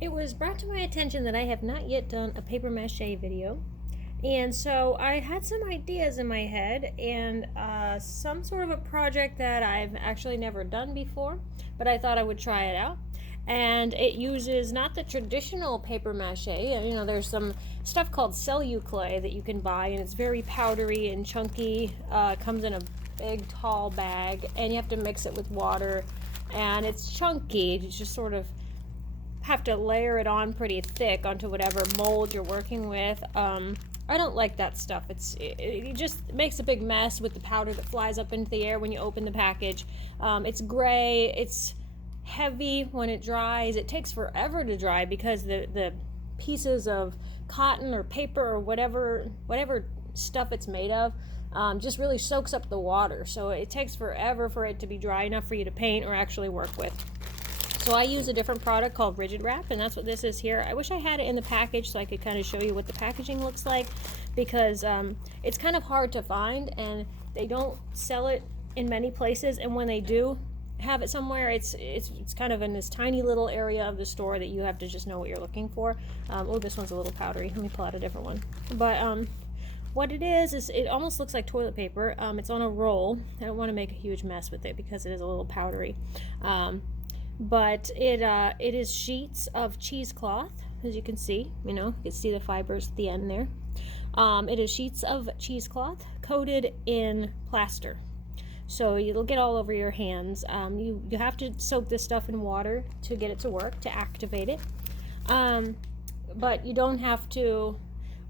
It was brought to my attention that I have not yet done a paper mache video. And so I had some ideas in my head and some sort of a project that I've actually never done before, but I thought I would try it out. And it uses not the traditional paper mache. You know, there's some stuff called celluclay that you can buy, and it's very powdery and chunky. Comes in a big, tall bag, and you have to mix it with water, and it's chunky. You just sort of have to layer it on pretty thick onto whatever mold you're working with. I don't like that stuff. It just makes a big mess with the powder that flies up into the air when you open the package. It's gray. It's heavy when it dries. It takes forever to dry because the pieces of cotton or paper or whatever stuff it's made of just really soaks up the water. So it takes forever for it to be dry enough for you to paint or actually work with. So I use a different product called Rigid Wrap, and that's what this is here. I wish I had it in the package so I could kind of show you what the packaging looks like, because it's kind of hard to find, and they don't sell it in many places, and when they do have it somewhere, it's kind of in this tiny little area of the store that you have to just know what you're looking for. Oh, this one's a little powdery. Let me pull out a different one. But what it is it almost looks like toilet paper. It's on a roll. I don't want to make a huge mess with it because it is a little powdery. But it is sheets of cheesecloth, as you can see. You can see the fibers at the end there. It is sheets of cheesecloth coated in plaster, so it'll get all over your hands. You have to soak this stuff in water to get it to work, to activate it. But you don't have to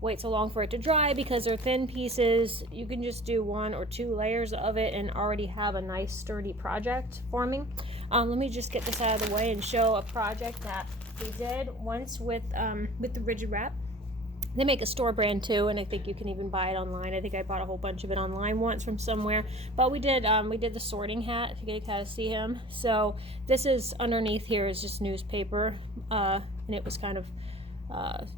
wait so long for it to dry because they're thin pieces. You can just do 1 or 2 layers of it and already have a nice sturdy project forming. Let me just get this out of the way and show a project that we did once with the Rigid Wrap. They make a store brand too, and I think you can even buy it online. I think I bought a whole bunch of it online once from somewhere. But we did the sorting hat, if you can kind of see him. So this is underneath here is just newspaper, and it was kind of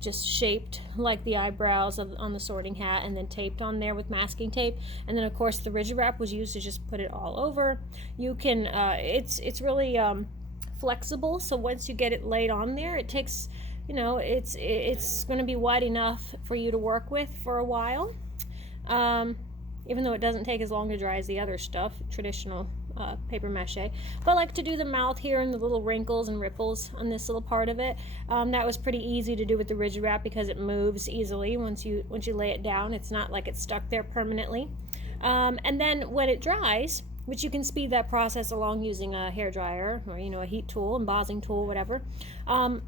just shaped like the eyebrows on the sorting hat, and then taped on there with masking tape. And then of course the Rigid Wrap was used to just put it all over. You can it's really flexible, so once you get it laid on there, it takes, it's going to be wide enough for you to work with for a while, even though it doesn't take as long to dry as the other stuff, traditional paper mache. But I like to do the mouth here and the little wrinkles and ripples on this little part of it. That was pretty easy to do with the Rigid Wrap because it moves easily once you lay it down. It's not like it's stuck there permanently. And then when it dries, which you can speed that process along using a hairdryer or a heat tool, embossing tool, whatever.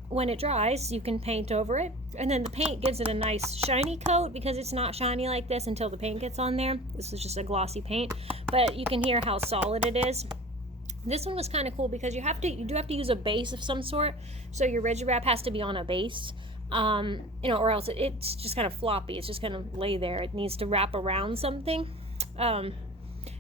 When it dries, you can paint over it, and then the paint gives it a nice shiny coat because it's not shiny like this until the paint gets on there. This is just a glossy paint, but you can hear how solid it is. This one was kind of cool because you do have to use a base of some sort, so your Rigid Wrap has to be on a base. Or else it's just kind of floppy. It's just kind of lay there. It needs to wrap around something.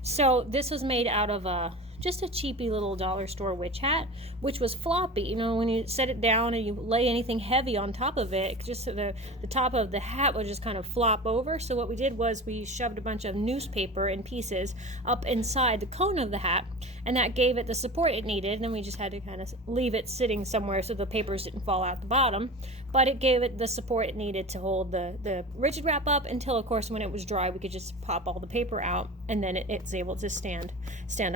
So this was made out of just a cheapy little dollar store witch hat, which was floppy. When you set it down and you lay anything heavy on top of it, just the top of the hat would just kind of flop over. So what we did was we shoved a bunch of newspaper in pieces up inside the cone of the hat, and that gave it the support it needed. And then we just had to kind of leave it sitting somewhere so the papers didn't fall out the bottom, but it gave it the support it needed to hold the Rigid Wrap up until, of course, when it was dry, we could just pop all the paper out, and then it's able to stand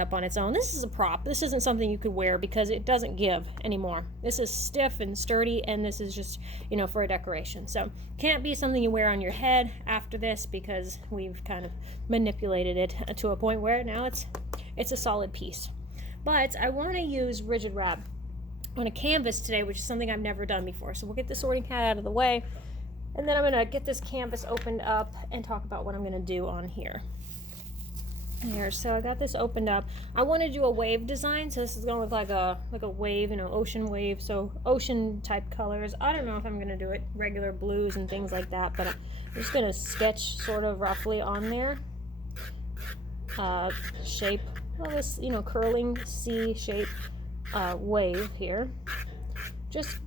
up on its own. This is a prop. This isn't something you could wear because it doesn't give anymore. This is stiff and sturdy, and this is just, for a decoration. So can't be something you wear on your head after this because we've kind of manipulated it to a point where now it's a solid piece. But I want to use Rigid Wrap on a canvas today, which is something I've never done before. So we'll get the sorting hat out of the way, and then I'm going to get this canvas opened up and talk about what I'm going to do on here. So I got this opened up. I want to do a wave design, so this is going to look like a wave, ocean wave, so ocean type colors. I don't know if I'm going to do it regular blues and things like that, but I'm just going to sketch sort of roughly on there shape of this curling C shape wave here. Just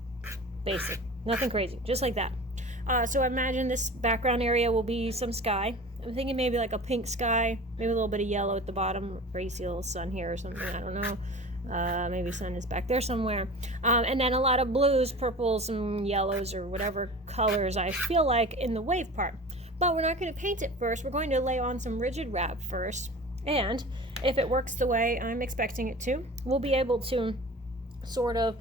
basic, nothing crazy, just like that. So I imagine this background area will be some sky. I'm thinking maybe like a pink sky, maybe a little bit of yellow at the bottom, where you see a little sun here or something, I don't know. Maybe sun is back there somewhere. And then a lot of blues, purples, and yellows, or whatever colors I feel like in the wave part. But we're not going to paint it first. We're going to lay on some rigid wrap first. And if it works the way I'm expecting it to, we'll be able to sort of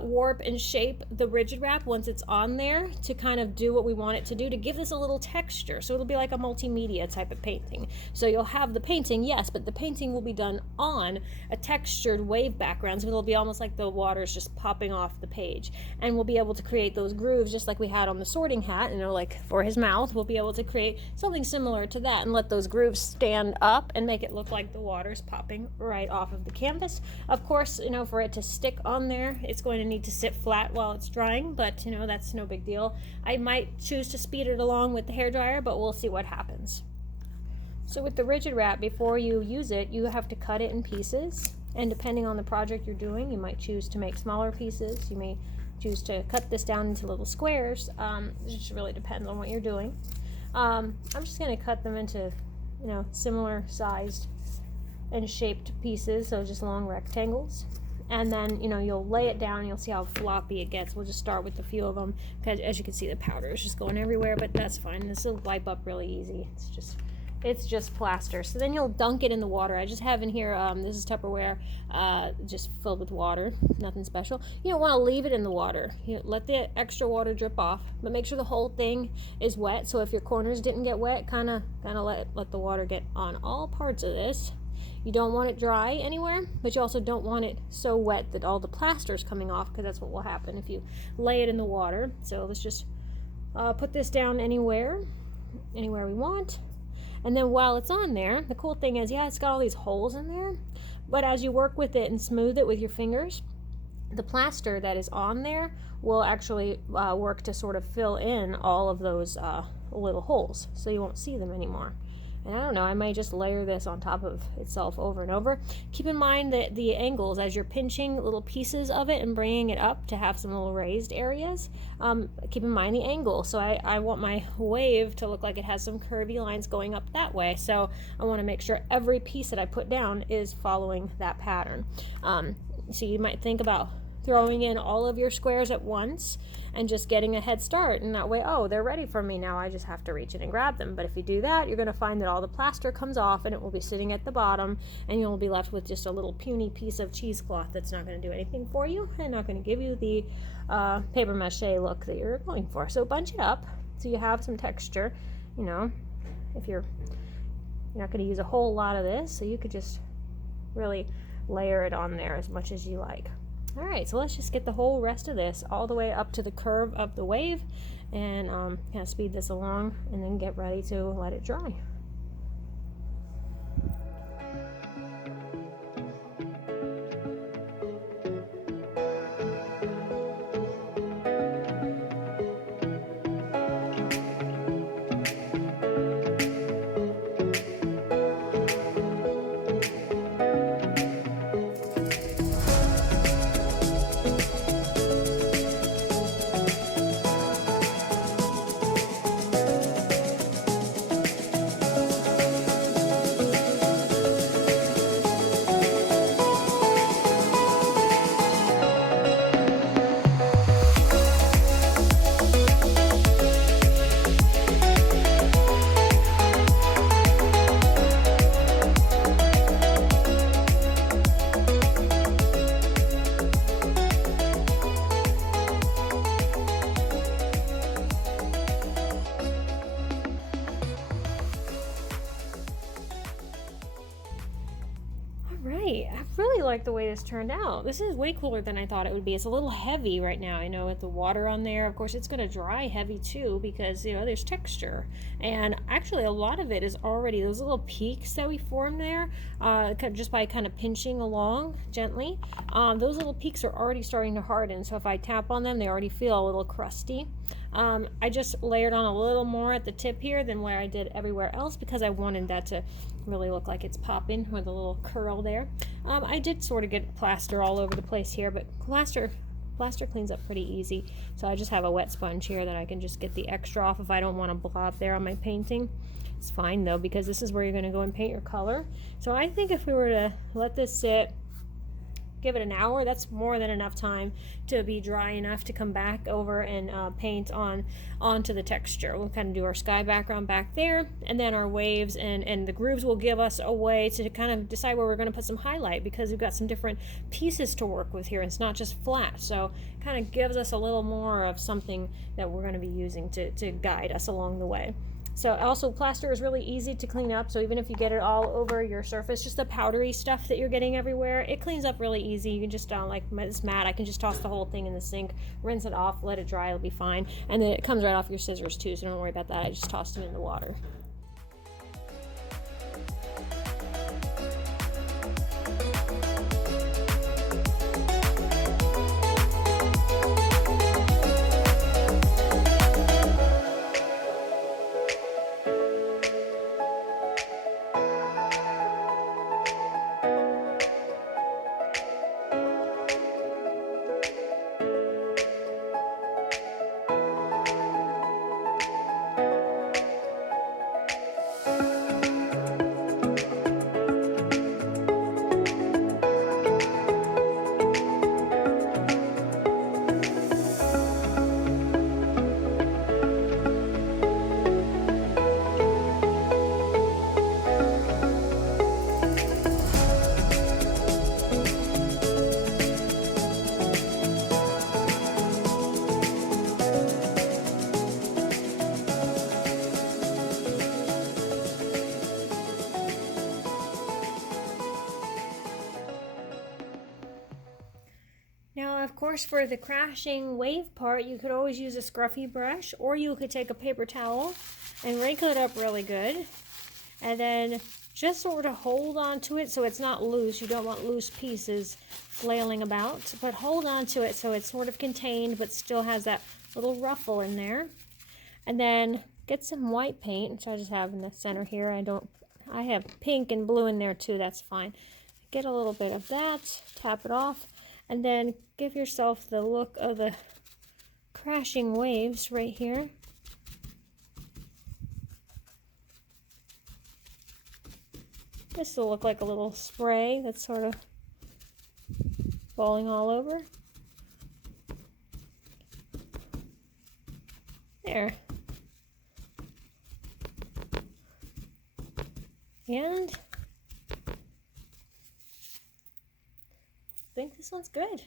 warp and shape the rigid wrap once it's on there to kind of do what we want it to do, to give this a little texture. So it'll be like a multimedia type of painting. So you'll have the painting, yes, but the painting will be done on a textured wave background, so it'll be almost like the water's just popping off the page. And we'll be able to create those grooves just like we had on the sorting hat, like for his mouth. We'll be able to create something similar to that and let those grooves stand up and make it look like the water's popping right off of the canvas. Of course, for it to stick on there, it's going to need to sit flat while it's drying, but that's no big deal. I might choose to speed it along with the hairdryer, but we'll see what happens. So with the rigid wrap, before you use it, you have to cut it in pieces, and depending on the project you're doing, you might choose to make smaller pieces. You may choose to cut this down into little squares. It just really depends on what you're doing. I'm just going to cut them into similar sized and shaped pieces, so just long rectangles. And then, you'll lay it down and you'll see how floppy it gets. We'll just start with a few of them, because as you can see, the powder is just going everywhere, but that's fine. This will wipe up really easy. It's just plaster. So then you'll dunk it in the water. I just have in here, this is Tupperware, just filled with water, nothing special. You don't want to leave it in the water. Let the extra water drip off, but make sure the whole thing is wet. So if your corners didn't get wet, kind of let the water get on all parts of this. You don't want it dry anywhere, but you also don't want it so wet that all the plaster is coming off, because that's what will happen if you lay it in the water. So let's just put this down anywhere we want. And then while it's on there, the cool thing is, it's got all these holes in there, but as you work with it and smooth it with your fingers, the plaster that is on there will actually work to sort of fill in all of those little holes, so you won't see them anymore. And I don't know, I might just layer this on top of itself over and over. Keep in mind that the angles, as you're pinching little pieces of it and bringing it up to have some little raised areas, keep in mind the angle. So I want my wave to look like it has some curvy lines going up that way. So I want to make sure every piece that I put down is following that pattern. So you might think about throwing in all of your squares at once and just getting a head start, and that way, they're ready for me now, I just have to reach in and grab them. But if you do that, you're going to find that all the plaster comes off and it will be sitting at the bottom, and you'll be left with just a little puny piece of cheesecloth that's not going to do anything for you and not going to give you the paper mache look that you're going for. So bunch it up so you have some texture. If you're not going to use a whole lot of this, so you could just really layer it on there as much as you like. All right, so let's just get the whole rest of this all the way up to the curve of the wave, and kind of speed this along and then get ready to let it dry. I really like the way this turned out. This is way cooler than I thought it would be. It's a little heavy right now, with the water on there. Of course, it's going to dry heavy too, because, there's texture. And actually, a lot of it is already, those little peaks that we formed there, just by kind of pinching along gently, those little peaks are already starting to harden. So if I tap on them, they already feel a little crusty. I just layered on a little more at the tip here than where I did everywhere else, because I wanted that to really look like it's popping with a little curl there. I did sort of get plaster all over the place here, but plaster cleans up pretty easy. So I just have a wet sponge here that I can just get the extra off if I don't want to blob there on my painting. It's fine though, because this is where you're going to go and paint your color. So I think if we were to let this sit give it an hour. That's more than enough time to be dry enough to come back over and paint onto the texture. We'll kind of do our sky background back there, and then our waves and the grooves will give us a way to kind of decide where we're going to put some highlight, because we've got some different pieces to work with here. It's not just flat, so it kind of gives us a little more of something that we're going to be using to guide us along the way. So also, plaster is really easy to clean up, so even if you get it all over your surface, just the powdery stuff that you're getting everywhere, it cleans up really easy. You can just, like this mat, I can just toss the whole thing in the sink, rinse it off, let it dry, it'll be fine. And then it comes right off your scissors too, so don't worry about that. I just tossed them in the water. Now, of course, for the crashing wave part, you could always use a scruffy brush, or you could take a paper towel and wrinkle it up really good, and then just sort of hold on to it so it's not loose. You don't want loose pieces flailing about, but hold on to it so it's sort of contained but still has that little ruffle in there. And then get some white paint, which I just have in the center here. I have pink and blue in there too, that's fine. Get a little bit of that, tap it off, and then give yourself the look of the crashing waves right here. This will look like a little spray that's sort of falling all over. There. And I think this one's good.